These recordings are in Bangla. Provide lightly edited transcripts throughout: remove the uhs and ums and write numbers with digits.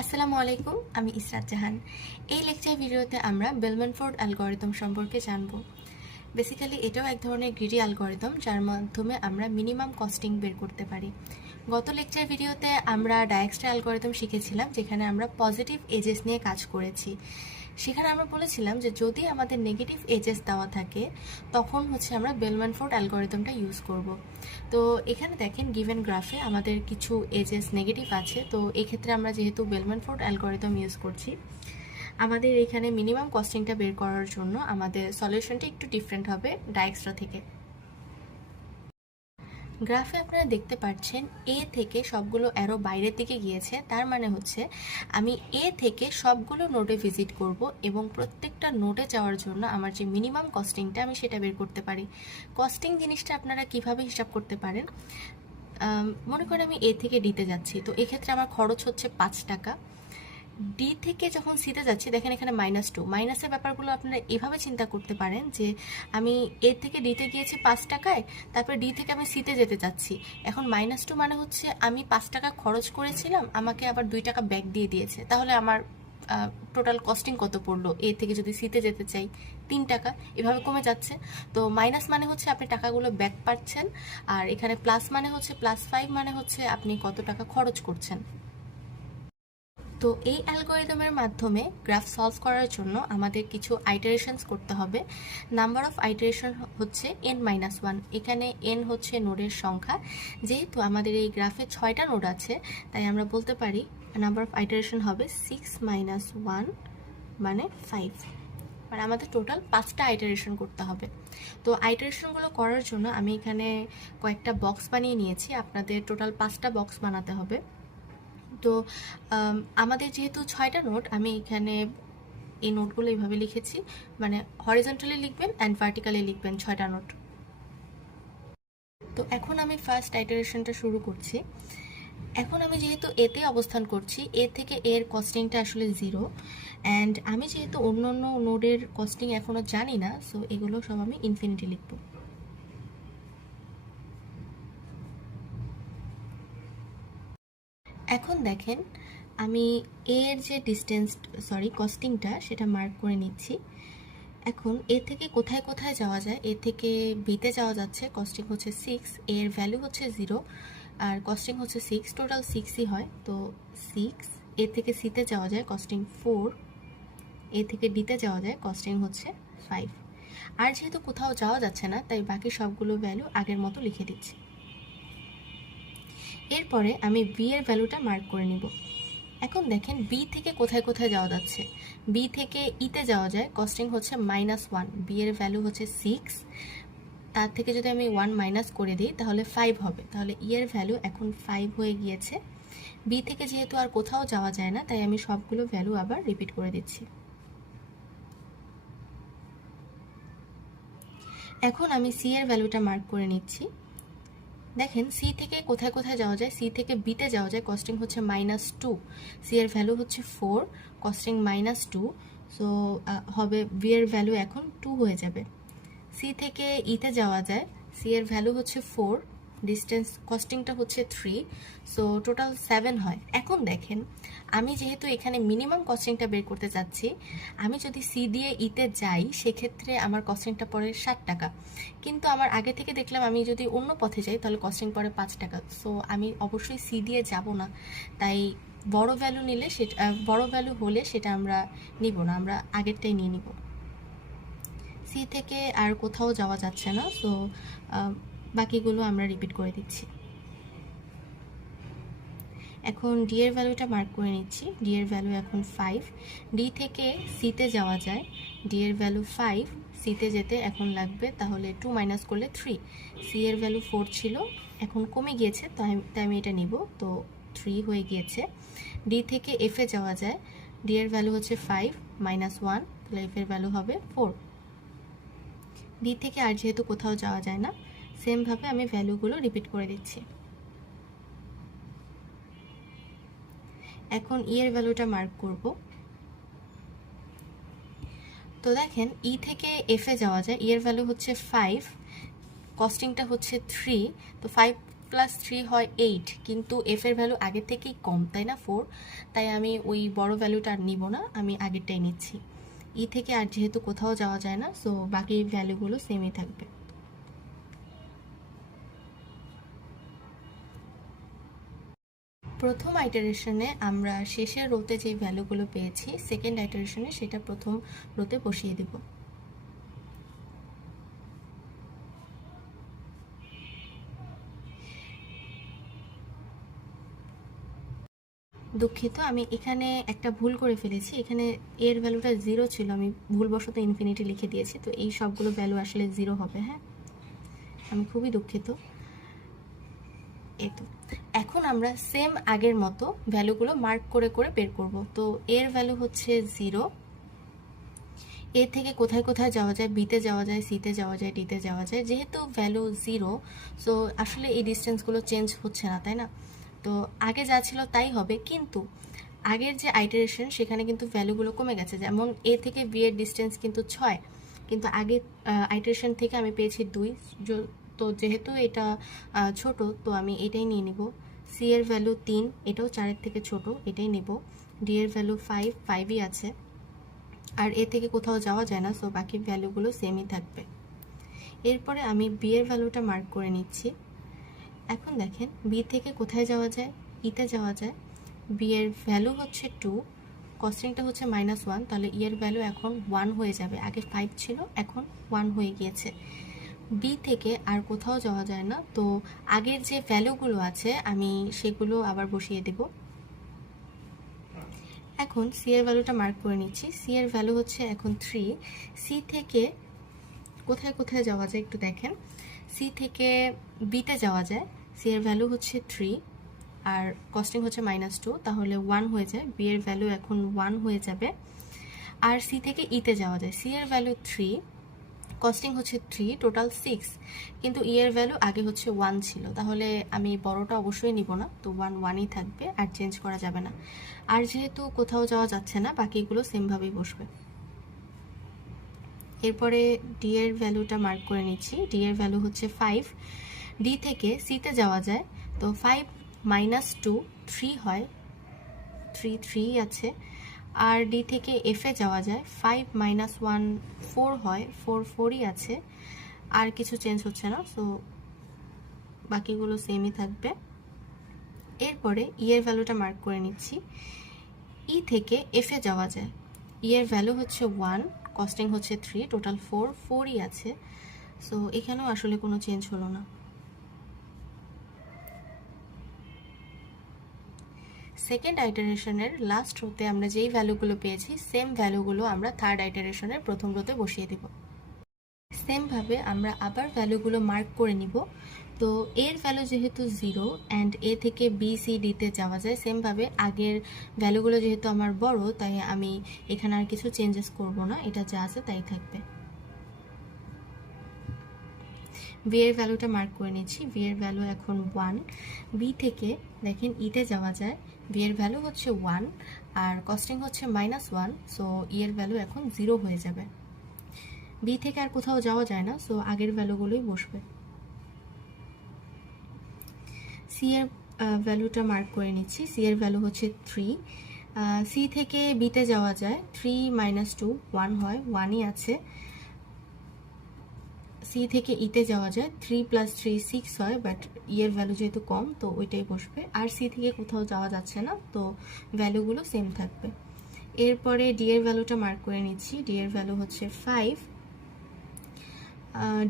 আসসালামু আলাইকুম, আমি ইসরাত জাহান। এই লেকচার ভিডিওতে আমরা বেলম্যানফোর্ড অ্যালগরিদম সম্পর্কে জানব। বেসিক্যালি এটাও এক ধরনের গ্রিডি অ্যালগরিদম যার মাধ্যমে আমরা মিনিমাম কস্টিং বের করতে পারি। গত লেকচার ভিডিওতে আমরা ডায়াক্সট্রা অ্যালগরিদম শিখেছিলাম, যেখানে আমরা পজিটিভ এজেস নিয়ে কাজ করেছি। সেখানে আমরা বলেছিলাম যে যদি আমাদের নেগেটিভ এজেস দেওয়া থাকে তখন আমরা বেলম্যানফোর্ড অ্যালগরিদমটা ইউজ করব। তো এখানে দেখেন গিভেন গ্রাফে আমাদের কিছু এজেস নেগেটিভ আছে, তো এক্ষেত্রে আমরা যেহেতু বেলম্যানফোর্ড অ্যালগরিদম ইউজ করছি, আমাদের এখানে মিনিমাম কস্টিংটা বের করার জন্য আমাদের সলিউশনটা একটু ডিফারেন্ট হবে ডায়াক্সট্রা থেকে। গ্রাফে আপনারা দেখতে পাচ্ছেন এ থেকে সবগুলো অ্যারো বাইরের দিকে গিয়েছে, তার মানে হচ্ছে আমি এ থেকে সবগুলো নোডে ভিজিট করব এবং প্রত্যেকটা নোডে যাওয়ার জন্য আমার যে মিনিমাম কস্টিংটা আমি সেটা বের করতে পারি। কস্টিং জিনিসটা আপনারা কিভাবে হিসাব করতে পারেন, মনে করেন আমি এ থেকে ডিতে যাচ্ছি, তো এক্ষেত্রে আমার খরচ হচ্ছে 5 টাকা। ডি থেকে যখন সিতে যাচ্ছি, দেখেন এখানে -2, মাইনাসের ব্যাপারগুলো আপনারা এভাবে চিন্তা করতে পারেন যে আমি এ থেকে ডিতে গিয়েছি 5 টাকায়, তারপরে ডি থেকে আমি সিতে যেতে চাচ্ছি। এখন -2 মানে হচ্ছে আমি 5 টাকা খরচ করেছিলাম, আমাকে আবার 2 টাকা ব্যাক দিয়ে দিয়েছে, তাহলে আমার টোটাল কস্টিং কত পড়লো এ থেকে যদি সিতে যেতে চাই? 3 টাকা। এভাবে কমে যাচ্ছে। তো মাইনাস মানে হচ্ছে আপনি টাকাগুলো ব্যাক পাচ্ছেন, আর এখানে প্লাস মানে হচ্ছে +5 মানে হচ্ছে আপনি কত টাকা খরচ করছেন। তো এই অ্যালগরিদমের মাধ্যমে গ্রাফ সলভ করার জন্য আমাদের কিছু আইটারেশনস করতে হবে। নাম্বার অফ আইটারেশন হচ্ছে n-1। এখানে n হচ্ছে নোডের সংখ্যা। যেহেতু আমাদের এই গ্রাফে 6টা নোড আছে, তাই আমরা বলতে পারি নাম্বার অফ আইটারেশন হবে 6 - 1 মানে 5। মানে আমাদের টোটাল 5টা আইটারেশন করতে হবে। তো আইটারেশনগুলো করার জন্য আমি এখানে কয়েকটা বক্স বানিয়ে নিয়েছি। আপনাদের টোটাল 5টা বক্স বানাতে হবে। তো আমাদের যেহেতু 6টা নোট, আমি এখানে এই নোটগুলো এইভাবে লিখেছি, মানে হরিজন্টালি লিখবেন অ্যান্ড ভার্টিক্যালি লিখবেন 6টা নোট। তো এখন আমি ফার্স্ট আইটারেশনটা শুরু করছি। এখন আমি যেহেতু এতে অবস্থান করছি, এ থেকে এর কস্টিংটা আসলে 0, অ্যান্ড আমি যেহেতু অন্য অন্য নোডের কস্টিং এখনও জানি না, সো এগুলো সব আমি ইনফিনিটি লিখব। এখন দেখেন আমি এর যে কস্টিংটা সেটা মার্ক করে নিচ্ছি। এখন এ থেকে কোথায় কোথায় যাওয়া যায়? এ থেকে বিতে যাওয়া যাচ্ছে, কস্টিং হচ্ছে 6, এর ভ্যালু হচ্ছে 0 আর কস্টিং হচ্ছে 6, টোটাল 6ই হয়। তো 6, এ থেকে সিতে যাওয়া যায়, কস্টিং 4, এ থেকে ডিতে যাওয়া যায়, কস্টিং হচ্ছে 5। আর যেহেতু কোথাও যাওয়া যাচ্ছে না, তাই বাকি সবগুলো ভ্যালু আগের মতো লিখে দিচ্ছি। এরপরে আমি বি এর ভ্যালুটা মার্ক করে নিব। এখন দেখেন বি থেকে কোথায় কোথায় যাওয়া যাচ্ছে। বি থেকে ইতে যাওয়া যায়, কস্টিং হচ্ছে -1, বি এর ভ্যালু হচ্ছে 6, তার থেকে যদি আমি 1 মাইনাস করে দিই তাহলে 5 হবে, তাহলে ই এর ভ্যালু এখন 5 হয়ে গিয়েছে। বি থেকে যেহেতু আর কোথাও যাওয়া যায় না, তাই আমি সবগুলো ভ্যালু আবার রিপিট করে দিচ্ছি। এখন আমি সি এর ভ্যালুটা মার্ক করে নিচ্ছি। দেখেন সি থেকে কোথায় কোথায় যাওয়া যায়, সি থেকে বিতে যাওয়া যায়, কস্টিং হচ্ছে -2, সি এর ভ্যালু হচ্ছে 4, কস্টিং -2, সো হবে বি এর ভ্যালু এখন 2 হয়ে যাবে। সি থেকে ইতে যাওয়া যায়, সি এর ভ্যালু হচ্ছে 4, ডিস্টেন্স কস্টিংটা হচ্ছে 3, সো টোটাল 7 হয়। এখন দেখেন আমি যেহেতু এখানে মিনিমাম কস্টিংটা বের করতে চাচ্ছি, আমি যদি সি দিয়ে ইতে যাই সেক্ষেত্রে আমার কস্টিংটা পড়ে 60 টাকা, কিন্তু আমার আগে থেকে দেখলাম আমি যদি অন্য পথে যাই তাহলে কস্টিং পড়ে 5 টাকা। সো আমি অবশ্যই সি দিয়ে যাব না, তাই বড় ভ্যালু নিলে সেটা বড় ভ্যালু হলে সেটা আমরা নিব না, আমরা আগেরটাই নিয়ে নিব। সি থেকে আর কোথাও যাওয়া যাচ্ছে না, সো বাকিগুলো আমরা রিপিট করে দিচ্ছি। এখন ডি এর ভ্যালুটা মার্ক করে নিচ্ছি। ডি এর ভ্যালু এখন 5, ডি থেকে সিতে যাওয়া যায়, ডি এর ভ্যালু 5, সিতে যেতে এখন লাগবে তাহলে 2 মাইনাস করলে 3, সি এর ভ্যালু 4 ছিল, এখন কমে গিয়েছে, তাই আমি এটা নিব, তো 3 হয়ে গিয়েছে। ডি থেকে এফে যাওয়া যায়, ডি এর ভ্যালু হচ্ছে 5 -1, তাহলে এফ এর ভ্যালু হবে 4। ডি থেকে আর যেহেতু কোথাও যাওয়া যায় না, সেমভাবে আমি ভ্যালুগুলো রিপিট করে দিচ্ছি। এখন ই এর ভ্যালুটা মার্ক করব। তো দেখেন ই থেকে এফে যাওয়া যায়, ই এর ভ্যালু হচ্ছে 5, কস্টিংটা হচ্ছে 3, তো প্লাস 3 হয় 8, কিন্তু এফ এর ভ্যালু আগের থেকেই কম, তাই না, 4। তাই আমি ওই বড় ভ্যালুটা আর নিব না, আমি আগেরটাই নিচ্ছি। ই থেকে আর যেহেতু কোথাও যাওয়া যায় না, সো বাকি ভ্যালুগুলো সেমই থাকবে। প্রথম আইটারেশনে আমরা শেষের রোতে যে ভ্যালুগুলো পেয়েছি, সেকেন্ড আইটারেশনে সেটা প্রথম রোতে বসিয়ে দেব। দুঃখিত, আমি এখানে একটা ভুল করে ফেলেছি। এখানে এর ভ্যালুটা 0 ছিল, আমি ভুলবশত ইনফিনিটি লিখে দিয়েছি, তো এই সবগুলো ভ্যালু আসলে 0 হবে। হ্যাঁ, আমি খুবই দুঃখিত। এই তো এখন আমরা সেম আগের মতো ভ্যালুগুলো মার্ক করে করে বের করব। তো এর ভ্যালু হচ্ছে 0। এ থেকে কোথায় কোথায় যাওয়া যায়, বিতে যাওয়া যায়, সিতে যাওয়া যায়, ডিতে যাওয়া যায়। যেহেতু ভ্যালু 0, সো আসলে এই ডিস্টেন্সগুলো চেঞ্জ হচ্ছে না, তাই না? তো আগে যা ছিল তাই হবে, কিন্তু আগের যে আইটারেশন সেখানে কিন্তু ভ্যালুগুলো কমে গেছে। যেমন এ থেকে বি এর ডিস্টেন্স কিন্তু 6, কিন্তু আগের আইটারেশন থেকে আমি পেয়েছি 2। তো যেহেতু এটা ছোট, তো আমি এটাই নিয়ে নিব। সি এর ভ্যালু 3, এটাও 4-এর থেকে ছোট, এটাই নিব। ডি এর ভ্যালু 5ই আছে, আর এ থেকে কোথাও যাওয়া যায় না, সো বাকি ভ্যালুগুলো সেমই থাকবে। এরপরে আমি বি এর ভ্যালুটা মার্ক করে নিচ্ছি। এখন দেখেন বি থেকে কোথায় যাওয়া যায়, ইতে যাওয়া যায়। বি এর ভ্যালু হচ্ছে 2, কস্টিংটা হচ্ছে -1, তাহলে ই এর ভ্যালু এখন 1 হয়ে যাবে। আগে 5 ছিল, এখন 1 হয়ে গিয়েছে। বি থেকে আর কোথাও যাওয়া যায় না, তো আগের যে ভ্যালুগুলো আছে আমি সেগুলো আবার বসিয়ে দেব। এখন সি এর ভ্যালুটা মার্ক করে নিচ্ছি। সি এর ভ্যালু হচ্ছে এখন 3। সি থেকে কোথায় কোথায় যাওয়া যায় একটু দেখেন। সি থেকে বিতে যাওয়া যায়, সি এর ভ্যালু হচ্ছে 3, আর কস্টিং হচ্ছে -2, তাহলে 1 হয়ে যায়। বি এর ভ্যালু এখন 1 হয়ে যাবে। আর সি থেকে ইতে যাওয়া যায়, সি এর ভ্যালু 3, কস্টিং হচ্ছে 3, টোটাল 6, কিন্তু ই এর ভ্যালু আগে হচ্ছে 1 ছিল, তাহলে আমি বড়টা অবশ্যই নিব না, তো 1ই থাকবে, আর চেঞ্জ করা যাবে না। আর যেহেতু কোথাও যাওয়া যাচ্ছে না, বাকিগুলো সেমভাবেই বসবে। এরপরে ডি এর ভ্যালুটা মার্ক করে নিচ্ছি। ডি এর ভ্যালু হচ্ছে 5। ডি থেকে সিতে যাওয়া যায়, তো 5 - 2 3 হয়, 3 আছে। আর ডি থেকে এফে যাওয়া যায়, 5 - 1 4 হয়, 4ই আছে, আর কিছু চেঞ্জ হচ্ছে না, সো বাকিগুলো সেমই থাকবে। এরপরে ই এর ভ্যালুটা মার্ক করে নিচ্ছি। ই থেকে এফে যাওয়া যায়, ই এর ভ্যালু হচ্ছে 1, কস্টিং হচ্ছে 3, টোটাল 4ই আছে, সো এখানেও আসলে কোনো চেঞ্জ হলো না। সেকেন্ড আইটারেশনের লাস্ট রোতে আমরা যেই ভ্যালুগুলো পেয়েছি, সেম ভ্যালুগুলো আমরা থার্ড আইটারেশনের প্রথম রোতে বসিয়ে দেব। সেমভাবে আমরা আবার ভ্যালুগুলো মার্ক করে নিব। তো এর ভ্যালু যেহেতু 0 অ্যান্ড এ থেকে বি সি ডিতে যাওয়া যায়, সেমভাবে আগের ভ্যালুগুলো যেহেতু আমার বড়, তাই আমি এখানে আর কিছু চেঞ্জেস করব না, এটা যা আছে তাই থাকবে। ভি এর ভ্যালুটা মার্ক করে নিচ্ছি। ভি এর ভ্যালু এখন 1। বি থেকে দেখেন ইতে যাওয়া যায়, ভি এর ভ্যালু হচ্ছে 1, আর কস্টিং হচ্ছে -1, সো ই এর ভ্যালু এখন 0 হয়ে যাবে। বি থেকে আর কোথাও যাওয়া যায় না, সো আগের ভ্যালুগুলোই বসবে। সি এর ভ্যালুটা মার্ক করে নিচ্ছি। সি এর ভ্যালু হচ্ছে 3। সি থেকে বিতে যাওয়া যায়, 3 - 2 1 হয়, 1ই আছে। সি থেকে ইতে যাওয়া যায়, 3 + 3 6 হয়, বাট ই এর ভ্যালু যেহেতু কম, তো ওইটাই বসবে। আর সি থেকে কোথাও যাওয়া যাচ্ছে না, তো ভ্যালুগুলো সেম থাকবে। এরপরে ডি এর ভ্যালুটা মার্ক করে নিচ্ছি। ডি এর ভ্যালু হচ্ছে 5।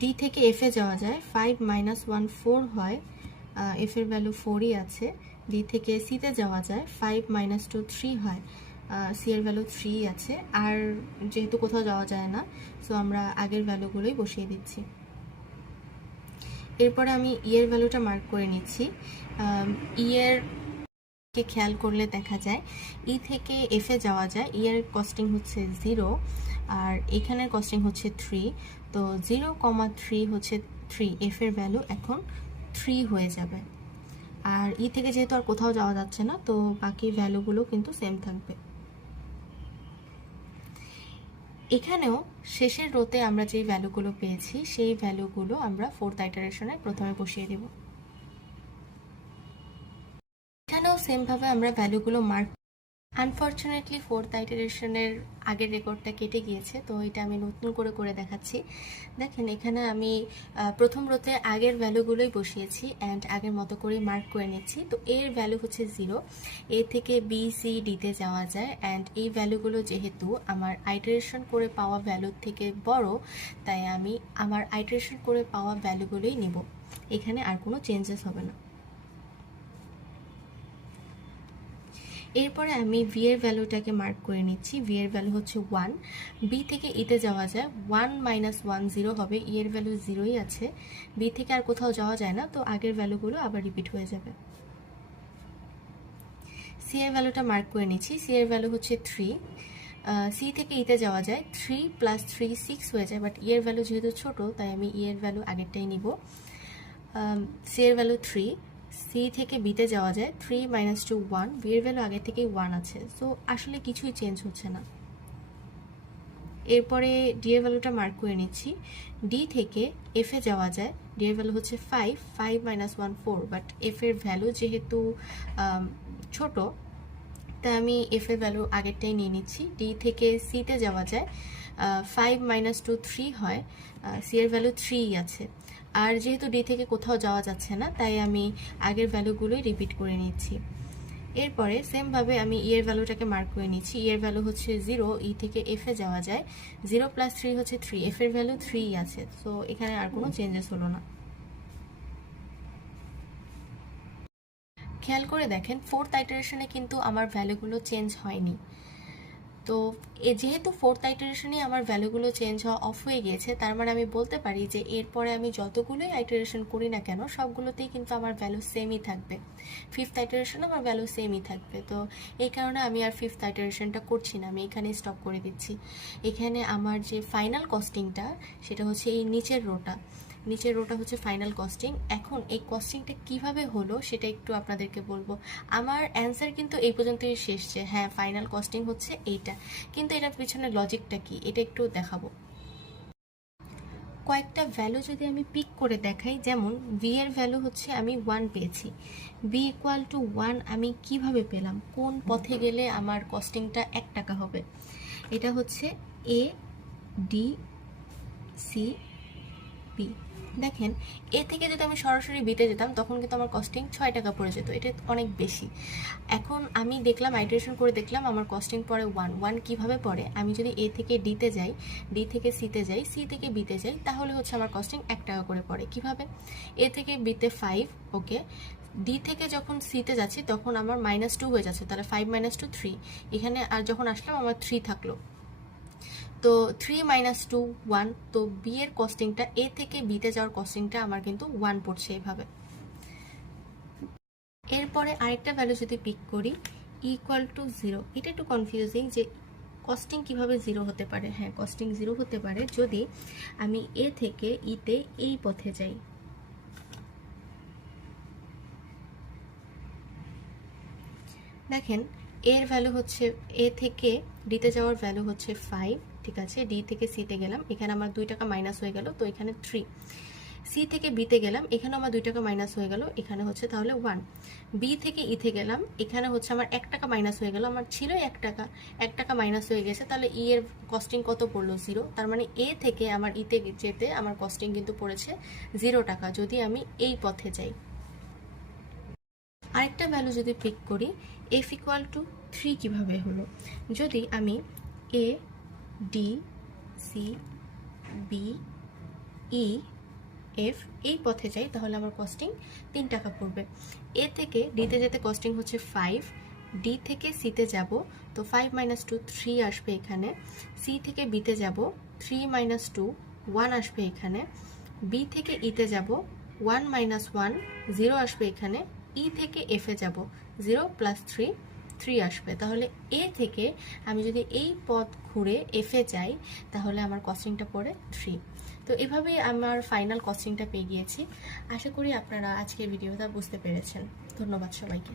ডি থেকে এফে যাওয়া যায়, 5 - 1 4 হয়, এফ এর ভ্যালু 4ই আছে। ডি থেকে সিতে যাওয়া যায়, 5 - 2 3 হয়, সি এর ভ্যালু 3 আছে। আর যেহেতু কোথাও যাওয়া যায় না, সো আমরা আগের ভ্যালুগুলোই বসিয়ে দিচ্ছি। এরপরে আমি ই এর ভ্যালুটা মার্ক করে নিচ্ছি। ই এর কে খেয়াল করলে দেখা যায়, ই থেকে এফে যাওয়া যায়, ই এর কস্টিং হচ্ছে 0, আর এখানের কস্টিং হচ্ছে 3, তো 0,3 হচ্ছে 3, এফ এর ভ্যালু এখন 3 হয়ে যাবে। আর ই থেকে যেহেতু আর কোথাও যাওয়া যাচ্ছে না, তো বাকি ভ্যালুগুলো কিন্তু সেম থাকবে। এখানেও শেষের রোতে আমরা যেই ভ্যালুগুলো পেয়েছি, সেই ভ্যালুগুলো আমরা ফোর্থ আইটারেশনে প্রথমে বসিয়ে দেব। সেমভাবে আমরা ভ্যালুগুলো মার্ক। আনফর্চুনেটলি ফোর্থ আইটারেশনের আগের রেকর্ডটা কেটে গিয়েছে, তো এটা আমি নতুন করে করে দেখাচ্ছি। দেখেন এখানে আমি প্রথম রোতে আগের ভ্যালুগুলোই বসিয়েছি অ্যান্ড আগের মতো করে মার্ক করে নিচ্ছি। তো এর ভ্যালু হচ্ছে 0, এ থেকে বি সি ডিতে যাওয়া যায় অ্যান্ড এই ভ্যালুগুলো যেহেতু আমার আইটারেশন করে পাওয়া ভ্যালুর থেকে বড়, তাই আমি আমার আইটারেশন করে পাওয়া ভ্যালুগুলোই নিব, এখানে আর কোনো চেঞ্জেস হবে না। এরপরে আমি ভি এর ভ্যালুটাকে মার্ক করে নিচ্ছি। ভি এর ভ্যালু হচ্ছে 1, বি থেকে ইতে যাওয়া যায়, 1 - 1 0 হবে, ই এর ভ্যালু 0ই আছে, বি থেকে আর কোথাও যাওয়া যায় না, তো আগের ভ্যালুগুলো আবার রিপিট হয়ে যাবে। সি এর ভ্যালুটা মার্ক করে নিচ্ছি। সি এর ভ্যালু হচ্ছে 3, সি থেকে ইতে যাওয়া যায়, 3 + 3 6 হয়ে যায়, বাট ই এর ভ্যালু যেহেতু ছোট তাই আমি ই এর ভ্যালু আগেরটাই নিব। সি এর ভ্যালু 3, সি থেকে বিতে যাওয়া যায়, 3 - 2 1, বি এর ভ্যালু আগে থেকেই 1 আছে, সো আসলে কিছুই চেঞ্জ হচ্ছে না। এরপরে ডি এর ভ্যালুটা মার্ক করে নিচ্ছি। ডি থেকে এফ এ যাওয়া যায়, ডি এর ভ্যালু হচ্ছে 5, 5 - 1 4, বাট এফ এর ভ্যালু যেহেতু ছোট তাই আমি এফ এর ভ্যালু আগেরটাই নিয়ে নিচ্ছি। ডি থেকে সিতে যাওয়া যায়, 5 - 2 3 হয়, সি এর ভ্যালু 3 আছে, আর যেহেতু ডি থেকে কোথাও যাওয়া যাচ্ছে না তাই আমি আগের ভ্যালুগুলোই রিপিট করে নিচ্ছি। এরপরে সেমভাবে আমি ই এর ভ্যালুটাকে মার্ক করে নিচ্ছি। ই এর ভ্যালু হচ্ছে 0, ই থেকে এফ এ যাওয়া যায়, 0 + 3 হচ্ছে 3, এফ এর ভ্যালু 3 আছে, সো এখানে আর কোনো চেঞ্জেস হলো না। খেয়াল করে দেখেন ফোর্থ আইটারেশনে কিন্তু আমার ভ্যালুগুলো চেঞ্জ হয়নি। তো যেহেতু ফোর্থ আইটারেশনই আমার ভ্যালুগুলো চেঞ্জ হওয়া অফ হয়ে গিয়েছে, তার মানে আমি বলতে পারি যে এরপরে আমি যতগুলোই আইটারেশন করি না কেন সবগুলোতেই কিন্তু আমার ভ্যালু সেমই থাকবে। ফিফথ আইটারেশনে আমার ভ্যালু সেমই থাকবে, তো এই কারণে আমি আর ফিফথ আইটারেশনটা করছি না, আমি এখানে স্টপ করে দিচ্ছি। এখানে আমার যে ফাইনাল কস্টিংটা সেটা হচ্ছে এই নিচের রোটা হচ্ছে ফাইনাল কস্টিং। এখন এই কস্টিংটা কিভাবে হলো সেটা একটু আপনাদেরকে বলবো। আমার অ্যান্সার কিন্তু এই পর্যন্তই শেষ, যে হ্যাঁ ফাইনাল কস্টিং হচ্ছে এইটা, কিন্তু এটার পিছনে লজিকটা কি এটা একটু দেখাবো। কয়েকটা ভ্যালু যদি আমি পিক করে দেখাই, যেমন ভি এর ভ্যালু হচ্ছে আমি 1 পেয়েছি, বি = 1 আমি কিভাবে পেলাম, কোন পথে গেলে আমার কস্টিংটা 1 টাকা হবে। এটা হচ্ছে এ ডি সি বি। দেখেন এ থেকে যদি আমি সরাসরি বিতে যেতাম তখন কিন্তু আমার কস্টিং 6 টাকা পড়ে যেত, এটা অনেক বেশি। এখন আমি দেখলাম, আইটারেশন করে দেখলাম আমার কস্টিং পড়ে 1 কিভাবে পড়ে, আমি যদি এ থেকে ডিতে যাই, ডি থেকে সিতে যাই, সি থেকে বিতে যাই, তাহলে হচ্ছে আমার কস্টিং 1 টাকা করে পড়ে। কিভাবে, এ থেকে বিতে 5, ওকে, ডি থেকে যখন সিতে যাচ্ছি তখন আমার -2 হয়ে যাচ্ছে, তাহলে 5 - 2 3, এখানে আর যখন আসলাম আমার 3 থাকলো, তো 3 - 2 1, তো বি এর কস্টিংটা এ থেকে বিতে যাওয়ার কস্টিংটা আমার কিন্তু 1 পড়ছে এইভাবে। এরপরে আরেকটা ভ্যালু যদি পিক করি, = 0, এটা একটু কনফিউজিং যে কস্টিং কিভাবে 0 হতে পারে। হ্যাঁ, কস্টিং 0 হতে পারে যদি আমি এ থেকে ইতে এই পথে যাই। দেখেন এর ভ্যালু হচ্ছে, এ থেকে ডিতে যাওয়ার ভ্যালু হচ্ছে 5, ঠিক আছে, ডি থেকে সিতে গেলাম, এখানে আমার 2 টাকা মাইনাস হয়ে গেল, তো এখানে 3, সি থেকে বিতে গেলাম, এখানে আমার 2 টাকা মাইনাস হয়ে গেল, এখানে হচ্ছে তাহলে 1, বি থেকে ইতে গেলাম, এখানে হচ্ছে আমার 1 টাকা মাইনাস হয়ে গেল, আমার ছিল 1 টাকা মাইনাস হয়ে গেছে, তাহলে ই এর কস্টিং কত পড়লো 0, তার মানে এ থেকে আমার ইতে যেতে আমার কস্টিং কিন্তু পড়েছে 0 টাকা যদি আমি এই পথে যাই। আরেকটা ভ্যালু যদি পিক করি, এফ = 3 কিভাবে হলো, যদি আমি A D C B E F এই পথে যাই তাহলে আমার কস্টিং 3 টাকা পড়বে। এ থেকে ডিতে যেতে কস্টিং হচ্ছে 5, ডি থেকে সিতে যাব, তো 5 - 2 3 আসবে এখানে, সি থেকে বিতে যাব, 3 - 2 1 আসবে এখানে, বি থেকে ইতে যাব, 1 - 1 0 আসবে এখানে, ই থেকে এফ এ যাব, 0 + 3 3 আসবে, তাহলে এ থেকে আমি যদি এই পথ ঘুরে এফ এ যাই তাহলে আমার কস্টিংটা পড়ে 3। তো এভাবেই আমার ফাইনাল কস্টিংটা পেয়ে গিয়েছি। আশা করি আপনারা আজকের ভিডিওটা বুঝতে পেরেছেন। ধন্যবাদ সবাইকে।